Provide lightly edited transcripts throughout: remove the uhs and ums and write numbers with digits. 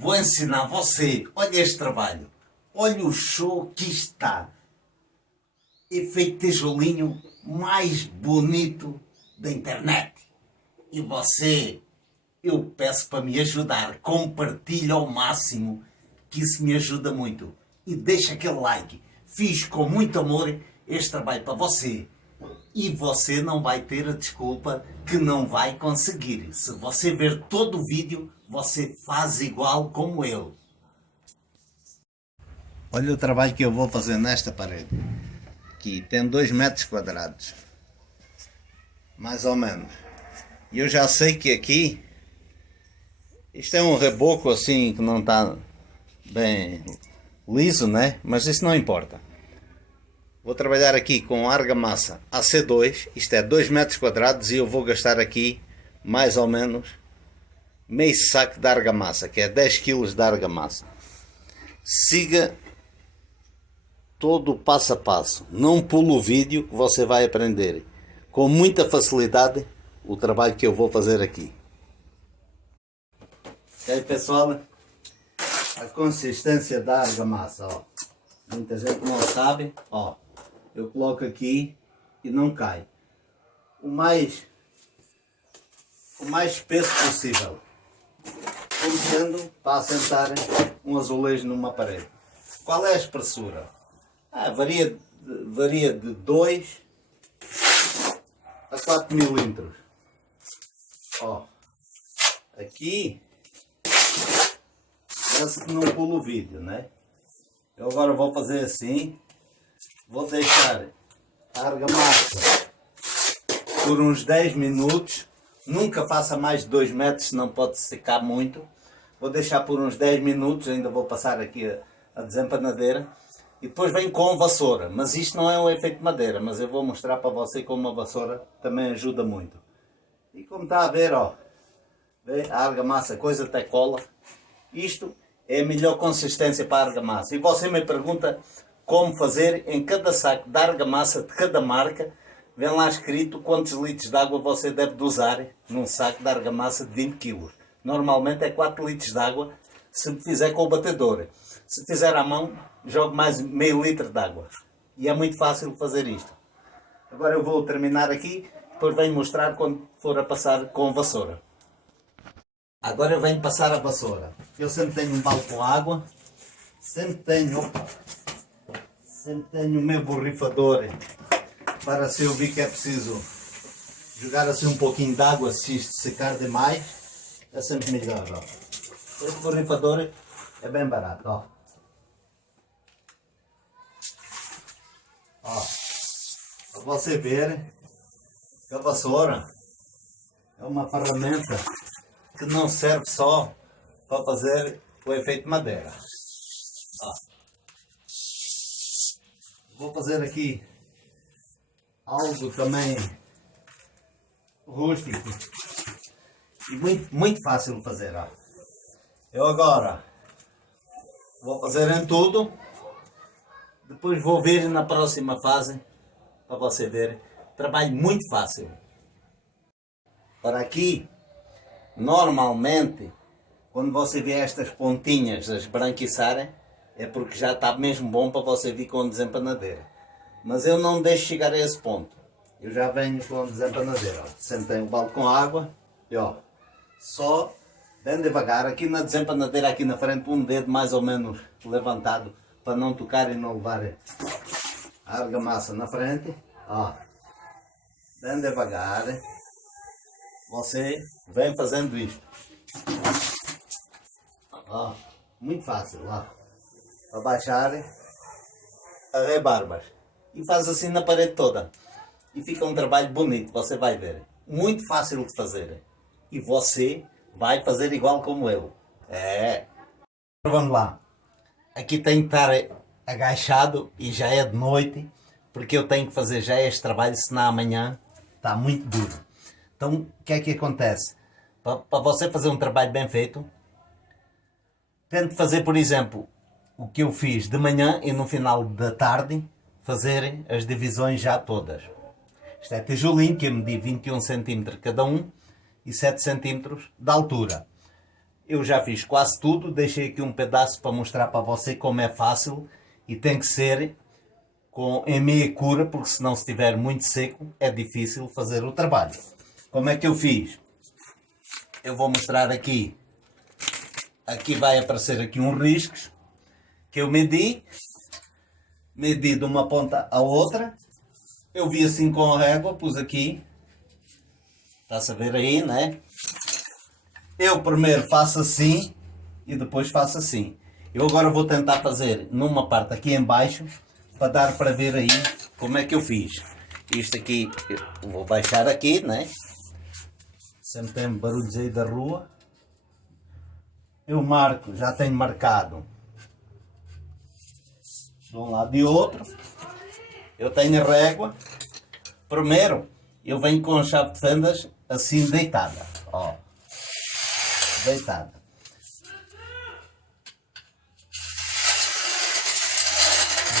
vou ensinar você. Olha este trabalho. Olha o show que está. Efeito tijolinho mais bonito da internet. E você, eu peço para me ajudar. Compartilha ao máximo, que isso me ajuda muito. E deixa aquele like. Fiz com muito amor este trabalho para você. E você não vai ter a desculpa que não vai conseguir. Se você ver todo o vídeo, você faz igual como eu. Olha o trabalho que eu vou fazer nesta parede. Aqui tem 2 metros quadrados. Mais ou menos. E eu já sei que aqui, isto é um reboco assim que não está bem liso, né? Mas isso não importa. Vou trabalhar aqui com argamassa AC2, isto é 2 metros quadrados, e eu vou gastar aqui mais ou menos meio saco de argamassa, que é 10 kg de argamassa. Siga todo o passo a passo, não pule o vídeo que você vai aprender com muita facilidade o trabalho que eu vou fazer aqui. Ok, pessoal? A consistência da argamassa, ó. Muita gente não sabe, ó. Eu coloco aqui e não cai. O mais espesso possível. Como sendo para assentar um azulejo numa parede. Qual é a espessura? Varia de 2 a 4 milímetros. Ó, aqui parece que não pulo o vídeo, né? Eu agora vou fazer assim. Vou deixar a argamassa por uns 10 minutos. Nunca faça mais de 2 metros, senão pode secar muito. Vou deixar por uns 10 minutos, ainda vou passar aqui a desempanadeira. E depois venho com a vassoura. Mas isto não é um efeito madeira, mas eu vou mostrar para você como a vassoura também ajuda muito. E como está a ver, ó, vê, a argamassa, coisa até cola. Isto é a melhor consistência para a argamassa. E você me pergunta como fazer em cada saco de argamassa de cada marca. Vem lá escrito quantos litros de água você deve de usar num saco de argamassa de 20 kg. Normalmente é 4 litros de água se fizer com o batedor. Se fizer à mão, jogue mais meio litro de água. E é muito fácil fazer isto. Agora eu vou terminar aqui, depois venho mostrar quando for a passar com a vassoura. Agora eu venho passar a vassoura. Eu sempre tenho um balde com água, sempre tenho o meu borrifador para, se eu vi que é preciso jogar assim um pouquinho de água, se isto secar demais, é sempre melhor. Ó. Este borrifador é bem barato. Ó. Ó. Para você ver que a vassoura é uma ferramenta que não serve só para fazer o efeito madeira. Ó. Vou fazer aqui algo também rústico e muito fácil de fazer. Ó. Eu agora vou fazer em tudo, depois vou ver na próxima fase para você ver. Trabalho muito fácil. Para aqui, normalmente, quando você vê estas pontinhas a esbranquiçarem, é porque já está mesmo bom para você vir com desempanadeira. Mas eu não deixo chegar a esse ponto. Eu já venho com a desempanadeira. Sentei o balde com água e ó, só bem devagar. Aqui na desempanadeira, aqui na frente, um dedo mais ou menos levantado para não tocar e não levar a argamassa na frente. Ó, bem devagar. Você vem fazendo isto. Ó, muito fácil. Ó. Para baixar a rebarbas e faz assim na parede toda e fica um trabalho bonito, você vai ver, muito fácil de fazer e você vai fazer igual como eu. Vamos lá, aqui tenho que estar agachado e já é de noite porque eu tenho que fazer já este trabalho, senão amanhã está muito duro. Então o que é que acontece? Para você fazer um trabalho bem feito, tente fazer, por exemplo, o que eu fiz de manhã e no final da tarde fazer as divisões já todas. Isto é tijolinho que eu medi 21 cm cada um e 7 cm de altura. Eu já fiz quase tudo, deixei aqui um pedaço para mostrar para você como é fácil e tem que ser em meia cura, porque senão se estiver muito seco é difícil fazer o trabalho. Como é que eu fiz? Eu vou mostrar aqui. Aqui vai aparecer aqui uns riscos que eu medi de uma ponta à outra. Eu vi assim com a régua, pus aqui. Está a ver aí, né? Eu primeiro faço assim e depois faço assim. Eu agora vou tentar fazer numa parte aqui em baixo para dar para ver aí como é que eu fiz. Isto aqui, eu vou baixar aqui, né? Sempre tem barulhos aí da rua. Eu marco, já tenho marcado de um lado e outro. Eu tenho a régua. Primeiro, eu venho com a chave de fendas assim deitada, ó. Deitada.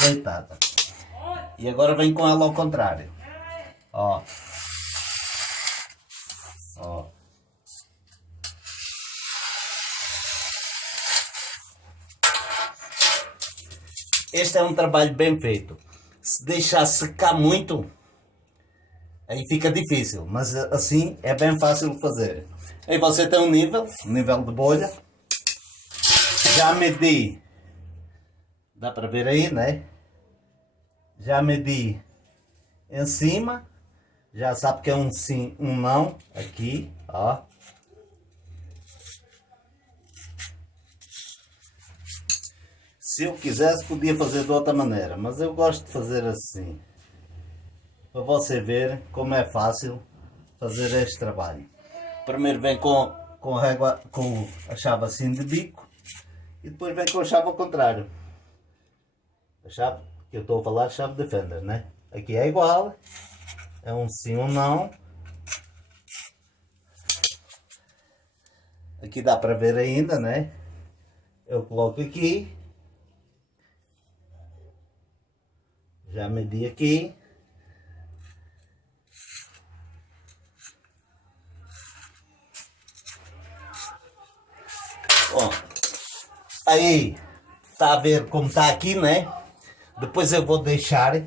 Deitada. E agora vem com ela ao contrário. Ó. Ó. Este é um trabalho bem feito. Se deixar secar muito, aí fica difícil, mas assim é bem fácil de fazer. Aí você tem um nível de bolha. Já medi, dá para ver aí, né? Já medi em cima, já sabe que é um sim, um não, aqui, ó. Se eu quisesse podia fazer de outra maneira, mas eu gosto de fazer assim. Para você ver como é fácil fazer este trabalho. Primeiro vem com a régua, com a chave assim de bico e depois vem com a chave ao contrário. A chave que eu estou a falar, chave de fenda, né? Aqui é igual, é um sim, um não. Aqui dá para ver ainda, né? Eu coloco aqui, já medi aqui. Bom, aí está a ver como está aqui, né? Depois eu vou deixar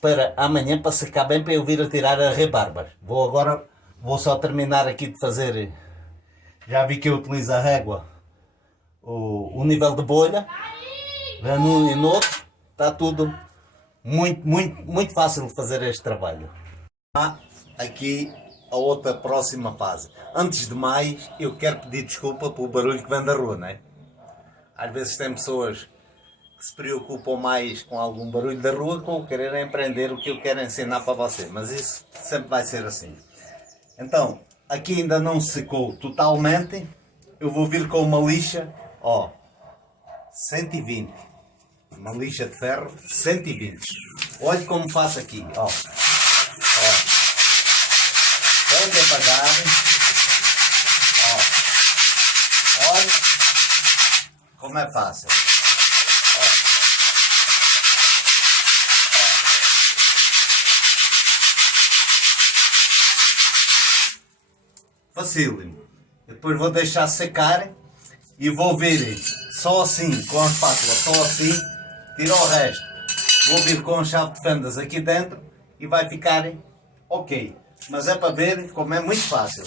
para amanhã para secar bem para eu vir a tirar a rebarba. Vou só terminar aqui de fazer. Já vi que eu utilizo a régua, o nível de bolha, num e no outro, está tudo muito fácil de fazer este trabalho. Aqui a outra próxima fase. Antes de mais, eu quero pedir desculpa pelo barulho que vem da rua, né? Às vezes tem pessoas que se preocupam mais com algum barulho da rua com o querer aprender o que eu quero ensinar para você, mas isso sempre vai ser assim. Então, aqui ainda não secou totalmente, eu vou vir com uma lixa, ó, 120, uma lixa de ferro 120. Olhe como faço aqui, ó. Bem devagar, ó. Olha como é fácil. Facílimo. Depois vou deixar secar e vou vir só assim, com a espátula, só assim, tiro o resto. Vou vir com a chave de fendas aqui dentro e vai ficar ok. Mas é para ver como é muito fácil.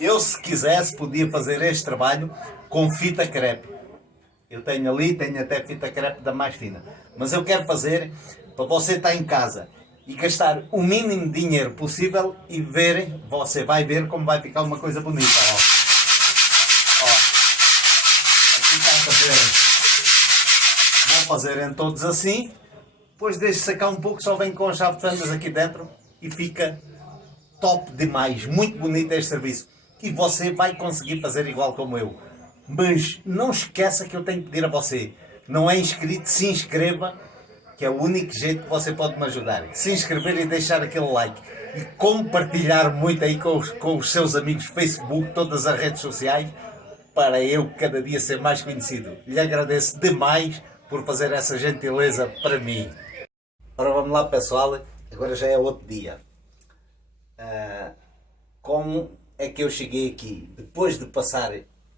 Eu, se quisesse, podia fazer este trabalho com fita crepe. Eu tenho até fita crepe da mais fina. Mas eu quero fazer para você estar em casa e gastar o mínimo de dinheiro possível e ver, você vai ver como vai ficar uma coisa bonita. Ó. Ó. Aqui está a ver. Vou fazer em todos assim. Depois deixo secar um pouco, só vem com a chave de fendas aqui dentro e fica top demais. Muito bonito este serviço. E você vai conseguir fazer igual como eu. Mas não esqueça que eu tenho que pedir a você. Não é inscrito, se inscreva, que é o único jeito que você pode me ajudar. Se inscrever e deixar aquele like. E compartilhar muito aí com os seus amigos Facebook, todas as redes sociais, para eu cada dia ser mais conhecido. Lhe agradeço demais por fazer essa gentileza para mim. Ora, vamos lá, pessoal, agora já é outro dia. Como é que eu cheguei aqui, depois de passar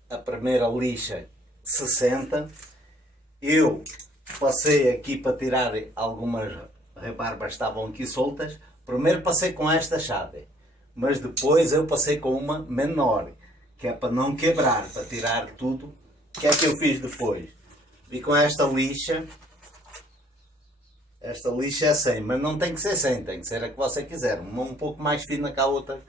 a primeira lixa 60, eu passei aqui para tirar algumas rebarbas que estavam aqui soltas. Primeiro passei com esta chave, mas depois eu passei com uma menor, que é para não quebrar, para tirar tudo. O que é que eu fiz depois? Vi com esta lixa. Esta lixa é 100, mas não tem que ser 100, tem que ser a que você quiser. Uma um pouco mais fina que a outra,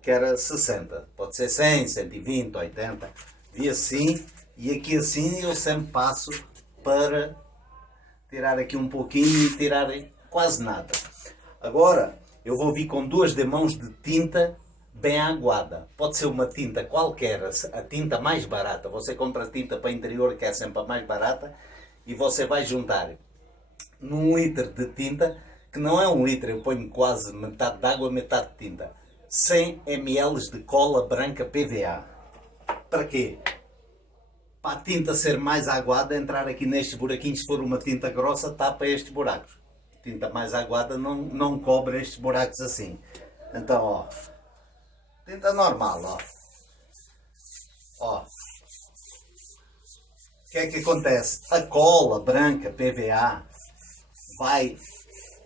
que era 60. Pode ser 100, 120, 80. Vi assim, e aqui assim eu sempre passo para tirar aqui um pouquinho e tirar quase nada. Agora eu vou vir com 2 demãos de tinta bem aguada. Pode ser uma tinta qualquer, a tinta mais barata. Você compra tinta para interior, que é sempre a mais barata, e você vai juntar num litro de tinta, que não é 1 litro, eu ponho quase metade de água, metade de tinta. 100 ml de cola branca PVA. Para quê? Para a tinta ser mais aguada, entrar aqui nestes buraquinhos. Se for uma tinta grossa, tapa estes buracos. Tinta mais aguada não cobre estes buracos assim. Então, ó, tinta normal, ó. Ó. O que é que acontece? A cola branca PVA vai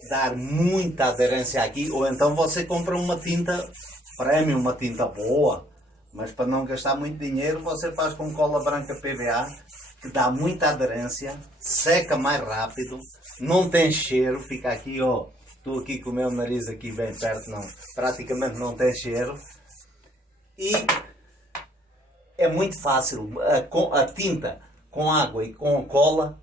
dar muita aderência aqui, ou então você compra uma tinta premium, uma tinta boa, mas para não gastar muito dinheiro você faz com cola branca PVA, que dá muita aderência, seca mais rápido, não tem cheiro, fica aqui, ó, estou aqui com o meu nariz aqui bem perto, não, praticamente não tem cheiro, e é muito fácil, a tinta com água e com cola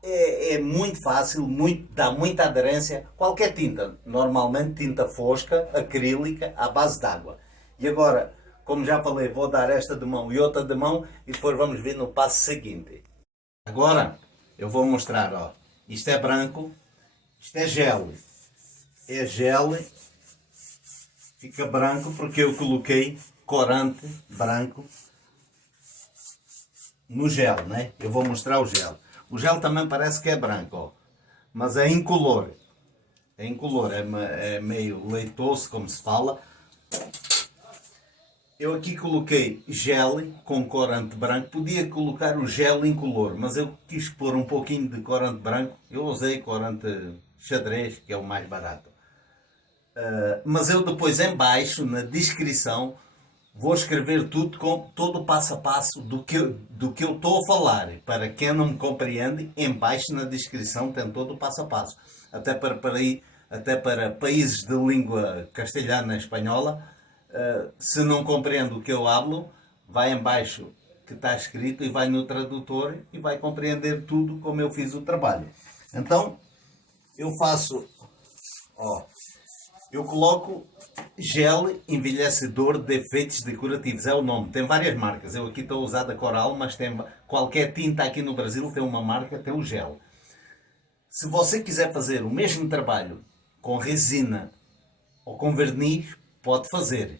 é muito fácil, dá muita aderência. Qualquer tinta, normalmente tinta fosca, acrílica, à base de água. E agora, como já falei, vou dar esta de mão e outra de mão e depois vamos ver no passo seguinte. Agora eu vou mostrar, ó, isto é branco, isto é gel. É gel, fica branco porque eu coloquei corante branco no gel, né? Eu vou mostrar o gel. O gel também parece que é branco, ó, mas é incolor. É incolor, é meio leitoso, como se fala. Eu aqui coloquei gel com corante branco. Podia colocar o gel incolor, mas eu quis pôr um pouquinho de corante branco. Eu usei corante xadrez, que é o mais barato. Mas eu depois em baixo, na descrição, vou escrever tudo com todo o passo a passo do que eu estou a falar. Para quem não me compreende, em baixo na descrição tem todo o passo a passo. Até para países de língua castelhana e espanhola, se não compreende o que eu hablo, vai em baixo que está escrito e vai no tradutor e vai compreender tudo como eu fiz o trabalho. Então, eu faço, ó, eu coloco gel envelhecedor de efeitos decorativos, é o nome, tem várias marcas. Eu aqui estou a usar da Coral, mas tem qualquer tinta aqui no Brasil tem uma marca, tem o gel. Se você quiser fazer o mesmo trabalho com resina ou com verniz, pode fazer.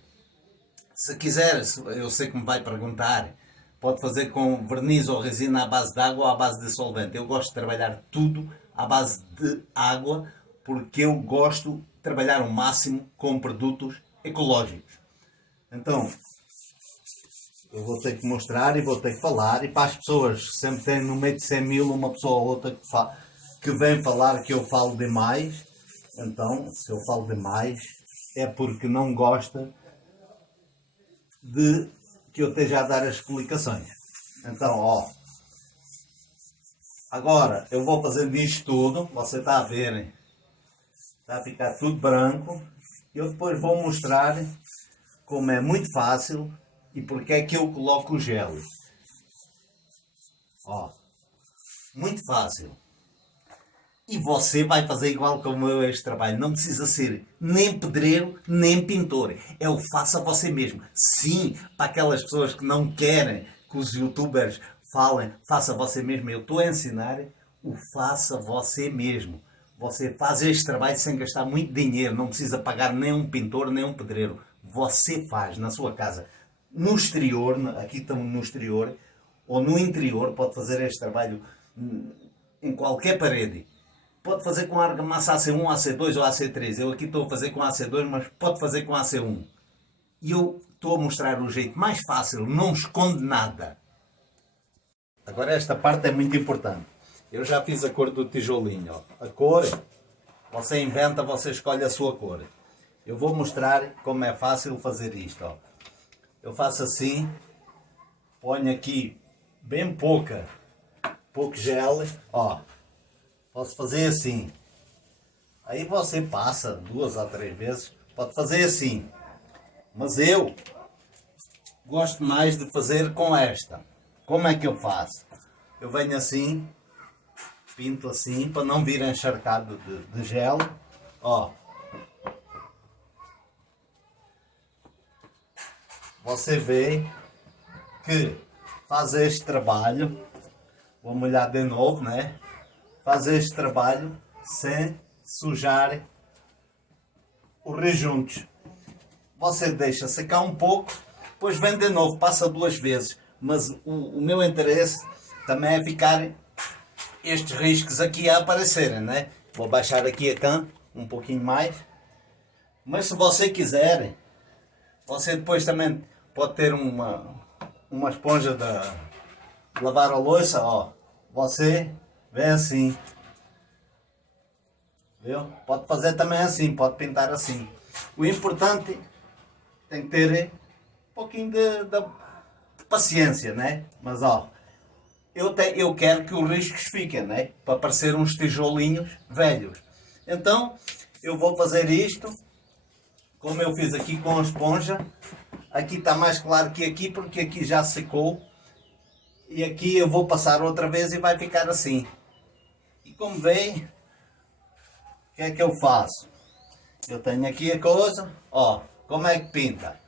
Se quiser, eu sei que me vai perguntar, pode fazer com verniz ou resina à base de água ou à base de solvente. Eu gosto de trabalhar tudo à base de água, porque eu gosto de trabalhar o máximo com produtos ecológicos. Então, eu vou ter que mostrar e vou ter que falar, e para as pessoas, sempre tem no meio de 100 mil uma pessoa ou outra que vem falar que eu falo demais. Então, se eu falo demais, é porque não gosta de que eu esteja a dar as explicações. Então, ó, agora eu vou fazendo isto tudo, você está a ver, está a ficar tudo branco. Eu depois vou mostrar como é muito fácil e porque é que eu coloco o gel. Ó, muito fácil. E você vai fazer igual como eu este trabalho. Não precisa ser nem pedreiro, nem pintor. É o faça você mesmo. Sim, para aquelas pessoas que não querem que os youtubers falem, faça você mesmo. Eu estou a ensinar o faça você mesmo. Você faz este trabalho sem gastar muito dinheiro. Não precisa pagar nem um pintor, nem um pedreiro. Você faz na sua casa. No exterior, aqui estamos no exterior, ou no interior, pode fazer este trabalho em qualquer parede. Pode fazer com argamassa AC1, AC2 ou AC3. Eu aqui estou a fazer com AC2, mas pode fazer com AC1. E eu estou a mostrar o jeito mais fácil, não esconde nada. Agora esta parte é muito importante. Eu já fiz a cor do tijolinho. Ó. A cor, você inventa, você escolhe a sua cor. Eu vou mostrar como é fácil fazer isto. Ó. Eu faço assim, ponho aqui bem pouco gel. Ó. Posso fazer assim. Aí você passa 2 ou 3 vezes. Pode fazer assim. Mas eu gosto mais de fazer com esta. Como é que eu faço? Eu venho assim, pinto assim, para não vir encharcado de gel. Ó. Você vê que faz este trabalho. Vou molhar de novo, né? Faz este trabalho sem sujar os rejuntos. Você deixa secar um pouco, depois vem de novo, passa 2 vezes. Mas o meu interesse também é ficar estes riscos aqui a aparecerem, né? Vou baixar aqui a cã um pouquinho mais. Mas se você quiser, você depois também pode ter uma esponja de lavar a louça, ó. Você vem assim. Viu? Pode fazer também assim, pode pintar assim. O importante tem que ter um pouquinho de paciência, né? Mas ó, eu quero que os riscos fiquem, né? Para parecer uns tijolinhos velhos. Então, eu vou fazer isto, como eu fiz aqui com a esponja. Aqui está mais claro que aqui, porque aqui já secou. E aqui eu vou passar outra vez e vai ficar assim. E como veem, o que é que eu faço? Eu tenho aqui a coisa, ó, como é que pinta?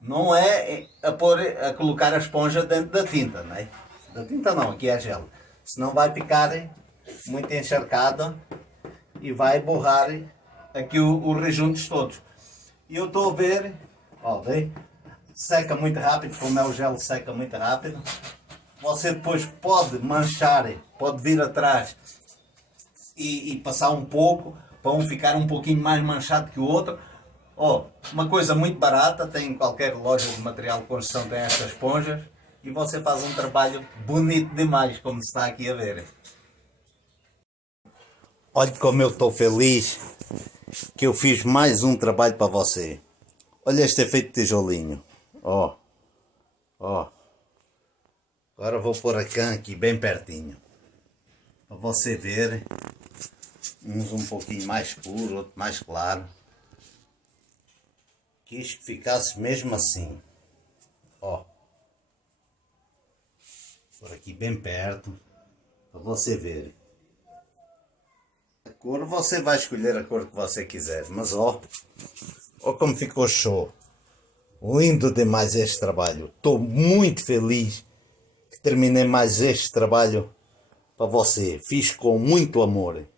Não é a colocar a esponja dentro da tinta, né? Da tinta não, aqui é gel. Senão vai ficar muito encharcado e vai borrar aqui os rejuntos todos. E eu estou a ver, ó, vê? Seca muito rápido, como é o gel, seca muito rápido. Você depois pode manchar, pode vir atrás e passar um pouco, para um ficar um pouquinho mais manchado que o outro. Oh, uma coisa muito barata, tem em qualquer loja de material de construção, tem estas esponjas, e você faz um trabalho bonito demais, como se está aqui a ver. Olha como eu estou feliz que eu fiz mais um trabalho para você. Olha este efeito tijolinho. Ó, ó. Agora vou pôr a cã aqui bem pertinho, para você ver. Uns um pouquinho mais escuro, outro mais claro. Quis que ficasse mesmo assim. Ó. Por aqui bem perto, para você ver. A cor, você vai escolher a cor que você quiser, mas ó. Ó como ficou show. Lindo demais este trabalho. Estou muito feliz que terminei mais este trabalho para você. Fiz com muito amor.